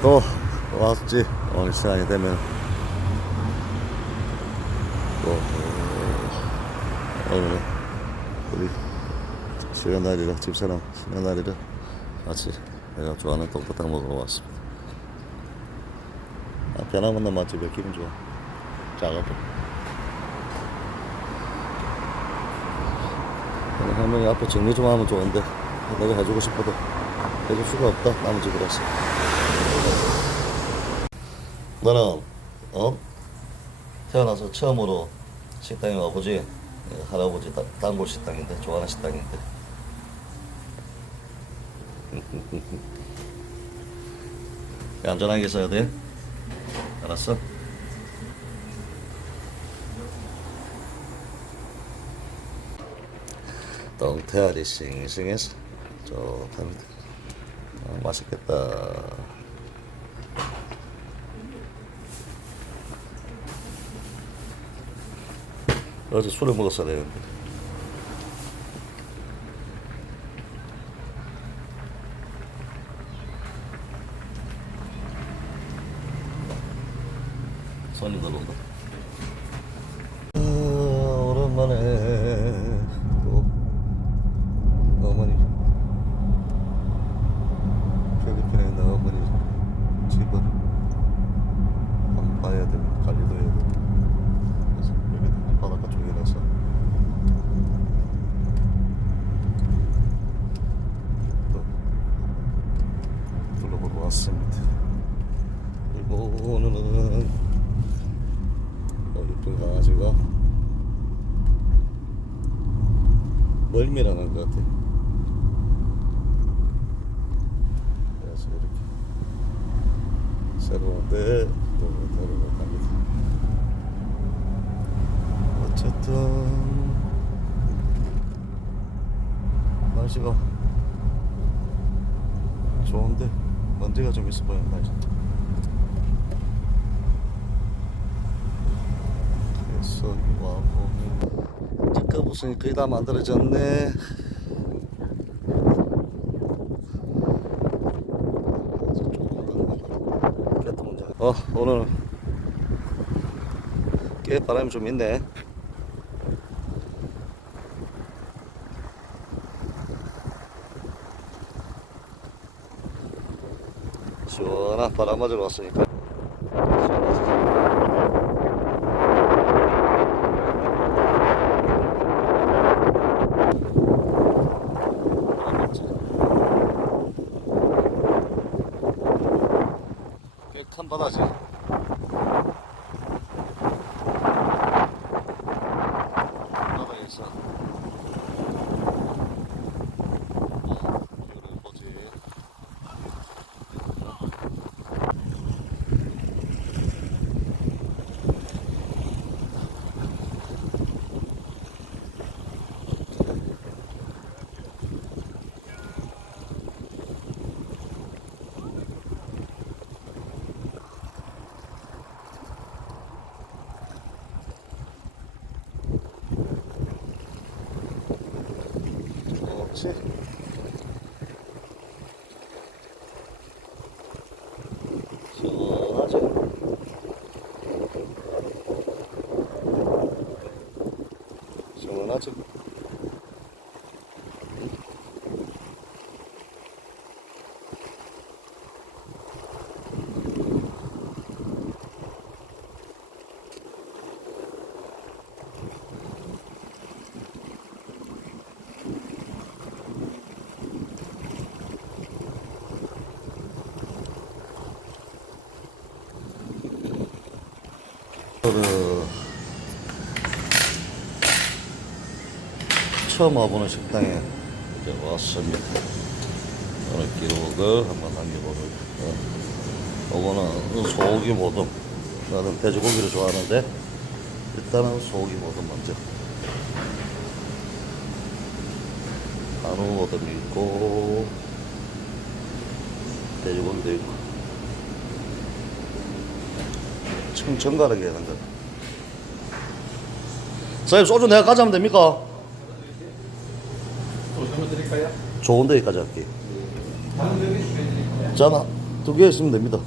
또 왔지. 오늘 시간이 되면. 또 어, 오늘 우리 쉬는 날이라 집사람 쉬는 날이라 같이 내가 좋아하는 떡볶이 먹으러 왔습니다. 아, 변함없는 맛집에 기분 좋아. 작아도 할머니 앞에 정리 좀 하면 좋은데 내가 해주고 싶어도 해줄 수가 없다. 남은 집이라서 너는 어? 태어나서 처음으로 식당에 와보지? 예, 할아버지 다- 단골 식당인데 좋아하는 식당인데. 안전하게 있어야 돼. 알았어? 똥태알이 싱싱해서 좋답니다. 아, 맛있겠다 어제 술을 먹었어야 되는데. 손님들 온다 아, 오랜만에 또 어머니 필리핀에 있는 어머니 집을 한번 봐야 되고 관리도 해야 되고 그래서 여기 바닷가 쪽이라서 또 둘러보러 왔습니다 그리고 오늘은 어, 이쁜 강아지가 멀미라는 것 같아. 그래서 이렇게 새로운 데또 데리러 갑니다. 어쨌든 날씨가 좋은데 먼지가 좀 있어 보이는 날씨 와보면 이제 무슨 거의 다 만들어졌네. 어 오늘 꽤 바람이 좀 있네. 시원한 바람 맞으러 왔으니까 꽤큰 바다지 바다에서 이거를 뭐지 그렇지 시원하지 시원하지 그 처음 와보는 식당에 이제 왔습니다. 오늘 기록을 한번 남겨보도록. 어. 요거는 소고기 모듬. 나는 돼지고기를 좋아하는데 일단은 소고기 모듬 먼저. 한우 모듬이 있고 돼지고기도 있고. 청청가르게 하는 거. 사장님 소주 내가 가져가면 됩니까? 좋은 데는 주셔야 전화 두개 있으면 됩니다.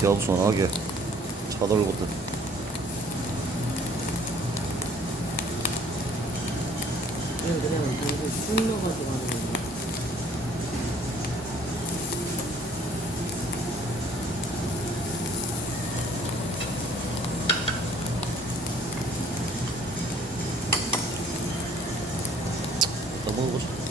겸손하게 차돌부터 그냥 그냥 단지 쑥 넣어가지고 하는 거. 딱 먹어보자.